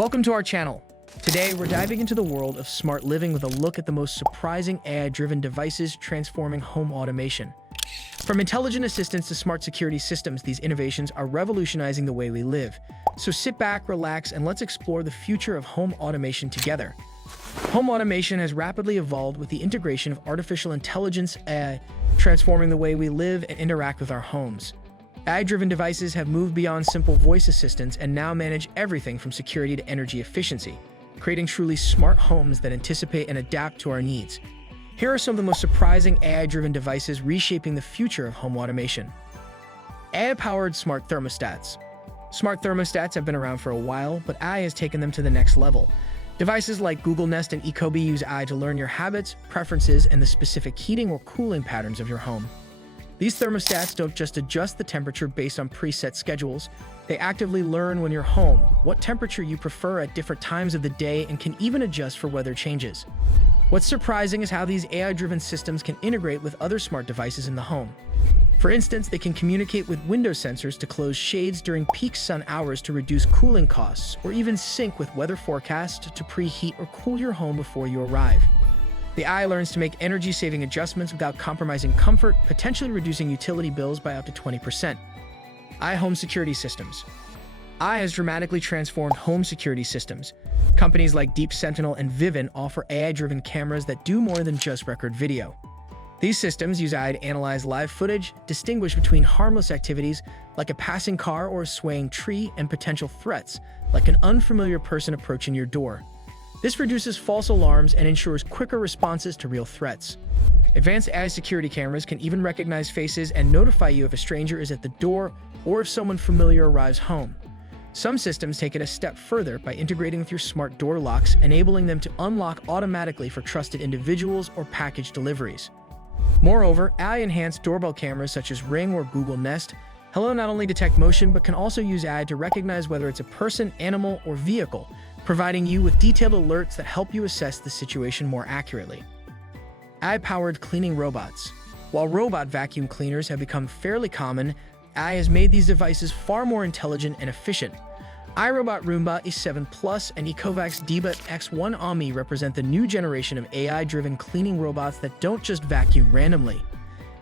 Welcome to our channel. Today, we're diving into the world of smart living with a look at the most surprising AI-driven devices transforming home automation. From intelligent assistants to smart security systems, these innovations are revolutionizing the way we live. So sit back, relax, and let's explore the future of home automation together. Home automation has rapidly evolved with the integration of artificial intelligence, AI, transforming the way we live and interact with our homes. AI-driven devices have moved beyond simple voice assistants and now manage everything from security to energy efficiency, creating truly smart homes that anticipate and adapt to our needs. Here are some of the most surprising AI-driven devices reshaping the future of home automation. AI-powered smart thermostats. Smart thermostats have been around for a while, but AI has taken them to the next level. Devices like Google Nest and Ecobee use AI to learn your habits, preferences, and the specific heating or cooling patterns of your home. These thermostats don't just adjust the temperature based on preset schedules. They actively learn when you're home, what temperature you prefer at different times of the day, and can even adjust for weather changes. What's surprising is how these AI-driven systems can integrate with other smart devices in the home. For instance, they can communicate with window sensors to close shades during peak sun hours to reduce cooling costs, or even sync with weather forecasts to preheat or cool your home before you arrive. The AI learns to make energy-saving adjustments without compromising comfort, potentially reducing utility bills by up to 20%. AI home security systems. AI has dramatically transformed home security systems. Companies like Deep Sentinel and Vivint offer AI-driven cameras that do more than just record video. These systems use AI to analyze live footage, distinguish between harmless activities like a passing car or a swaying tree, and potential threats like an unfamiliar person approaching your door. This reduces false alarms and ensures quicker responses to real threats. Advanced AI security cameras can even recognize faces and notify you if a stranger is at the door or if someone familiar arrives home. Some systems take it a step further by integrating with your smart door locks, enabling them to unlock automatically for trusted individuals or package deliveries. Moreover, AI-enhanced doorbell cameras such as Ring or Google Nest Hello not only detect motion but can also use AI to recognize whether it's a person, animal, or vehicle, providing you with detailed alerts that help you assess the situation more accurately. AI-powered cleaning robots. While robot vacuum cleaners have become fairly common, AI has made these devices far more intelligent and efficient. iRobot Roomba E7 Plus and Ecovacs Diva X1 Omni represent the new generation of AI-driven cleaning robots that don't just vacuum randomly.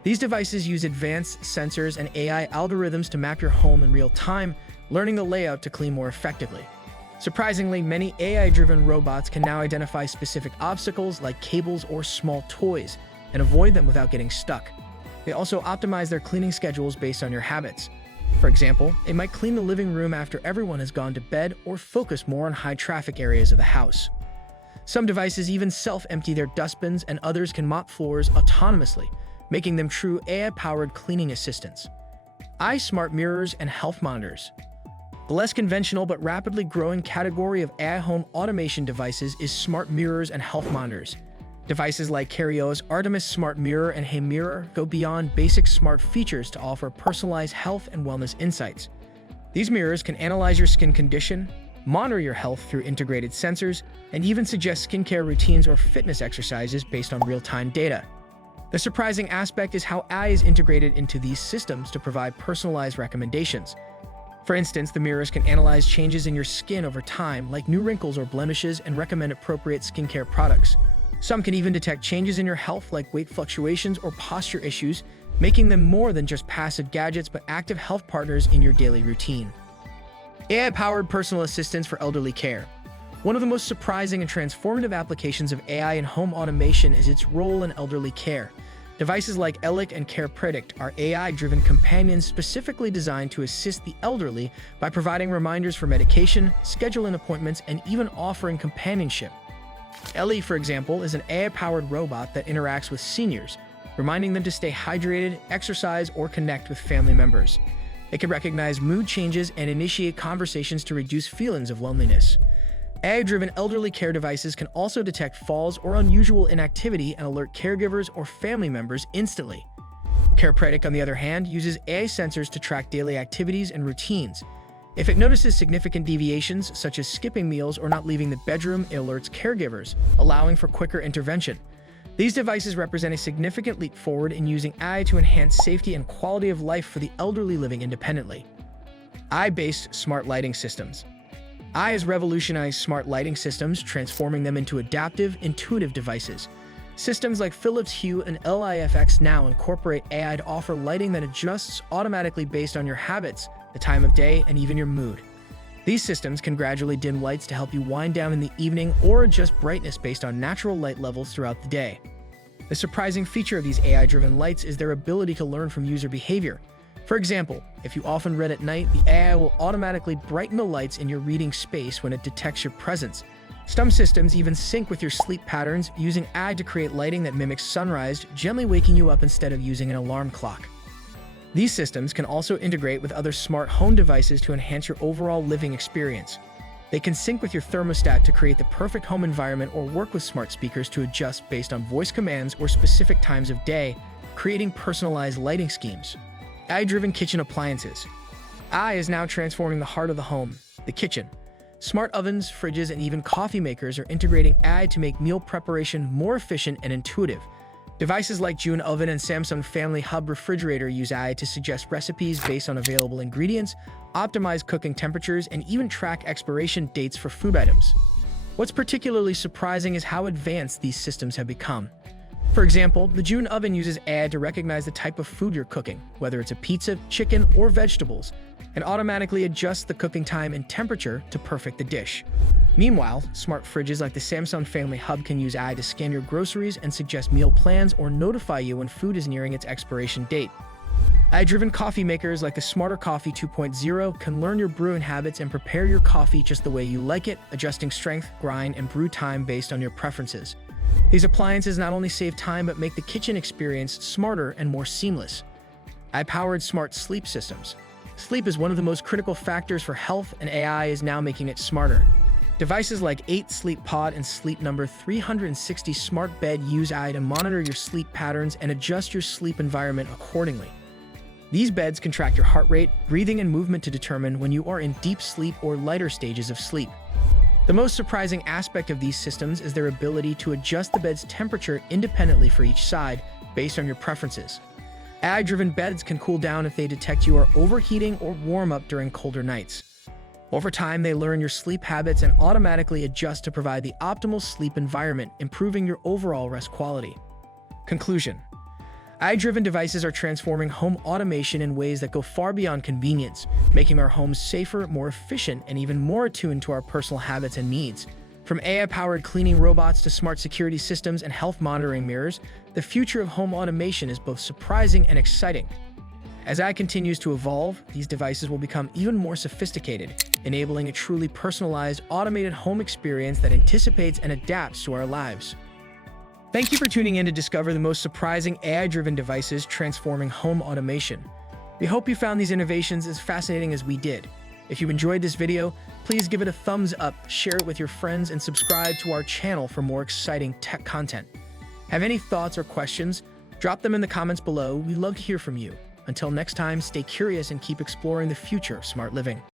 These devices use advanced sensors and AI algorithms to map your home in real time, learning the layout to clean more effectively. Surprisingly, many AI-driven robots can now identify specific obstacles like cables or small toys and avoid them without getting stuck. They also optimize their cleaning schedules based on your habits. For example, it might clean the living room after everyone has gone to bed or focus more on high-traffic areas of the house. Some devices even self-empty their dustbins, and others can mop floors autonomously, making them true AI-powered cleaning assistants. AI smart mirrors and health monitors. The less conventional but rapidly growing category of AI home automation devices is smart mirrors and health monitors. Devices like Cario's Artemis Smart Mirror and Hey Mirror go beyond basic smart features to offer personalized health and wellness insights. These mirrors can analyze your skin condition, monitor your health through integrated sensors, and even suggest skincare routines or fitness exercises based on real-time data. The surprising aspect is how AI is integrated into these systems to provide personalized recommendations. For instance, the mirrors can analyze changes in your skin over time, like new wrinkles or blemishes, and recommend appropriate skincare products. Some can even detect changes in your health, like weight fluctuations or posture issues, making them more than just passive gadgets but active health partners in your daily routine. AI-powered personal assistants for elderly care. One of the most surprising and transformative applications of AI in home automation is its role in elderly care. Devices like Elic and Care Predict are AI-driven companions specifically designed to assist the elderly by providing reminders for medication, scheduling appointments, and even offering companionship. Ellie, for example, is an AI-powered robot that interacts with seniors, reminding them to stay hydrated, exercise, or connect with family members. It can recognize mood changes and initiate conversations to reduce feelings of loneliness. AI-driven elderly care devices can also detect falls or unusual inactivity and alert caregivers or family members instantly. Care Predict, on the other hand, uses AI sensors to track daily activities and routines. If it notices significant deviations, such as skipping meals or not leaving the bedroom, it alerts caregivers, allowing for quicker intervention. These devices represent a significant leap forward in using AI to enhance safety and quality of life for the elderly living independently. AI-based smart lighting systems. AI has revolutionized smart lighting systems, transforming them into adaptive, intuitive devices. Systems like Philips Hue and LIFX now incorporate AI to offer lighting that adjusts automatically based on your habits, the time of day, and even your mood. These systems can gradually dim lights to help you wind down in the evening or adjust brightness based on natural light levels throughout the day. The surprising feature of these AI-driven lights is their ability to learn from user behavior. For example, if you often read at night, the AI will automatically brighten the lights in your reading space when it detects your presence. Some systems even sync with your sleep patterns, using AI to create lighting that mimics sunrise, gently waking you up instead of using an alarm clock. These systems can also integrate with other smart home devices to enhance your overall living experience. They can sync with your thermostat to create the perfect home environment or work with smart speakers to adjust based on voice commands or specific times of day, creating personalized lighting schemes. AI-driven kitchen appliances. AI is now transforming the heart of the home, the kitchen. Smart ovens, fridges, and even coffee makers are integrating AI to make meal preparation more efficient and intuitive. Devices like June Oven and Samsung Family Hub Refrigerator use AI to suggest recipes based on available ingredients, optimize cooking temperatures, and even track expiration dates for food items. What's particularly surprising is how advanced these systems have become. For example, the June Oven uses AI to recognize the type of food you're cooking, whether it's a pizza, chicken, or vegetables, and automatically adjusts the cooking time and temperature to perfect the dish. Meanwhile, smart fridges like the Samsung Family Hub can use AI to scan your groceries and suggest meal plans or notify you when food is nearing its expiration date. AI-driven coffee makers like the Smarter Coffee 2.0 can learn your brewing habits and prepare your coffee just the way you like it, adjusting strength, grind, and brew time based on your preferences. These appliances not only save time but make the kitchen experience smarter and more seamless. AI-powered smart sleep systems. Sleep is one of the most critical factors for health, and AI is now making it smarter. Devices like 8 Sleep Pod and Sleep Number 360 Smart Bed use AI to monitor your sleep patterns and adjust your sleep environment accordingly. These beds can track your heart rate, breathing, and movement to determine when you are in deep sleep or lighter stages of sleep. The most surprising aspect of these systems is their ability to adjust the bed's temperature independently for each side, based on your preferences. AI-driven beds can cool down if they detect you are overheating or warm up during colder nights. Over time, they learn your sleep habits and automatically adjust to provide the optimal sleep environment, improving your overall rest quality. Conclusion: AI-driven devices are transforming home automation in ways that go far beyond convenience, making our homes safer, more efficient, and even more attuned to our personal habits and needs. From AI-powered cleaning robots to smart security systems and health monitoring mirrors, the future of home automation is both surprising and exciting. As AI continues to evolve, these devices will become even more sophisticated, enabling a truly personalized, automated home experience that anticipates and adapts to our lives. Thank you for tuning in to discover the most surprising AI-driven devices transforming home automation. We hope you found these innovations as fascinating as we did. If you enjoyed this video, please give it a thumbs up, share it with your friends, and subscribe to our channel for more exciting tech content. Have any thoughts or questions? Drop them in the comments below. We'd love to hear from you. Until next time, stay curious and keep exploring the future of smart living.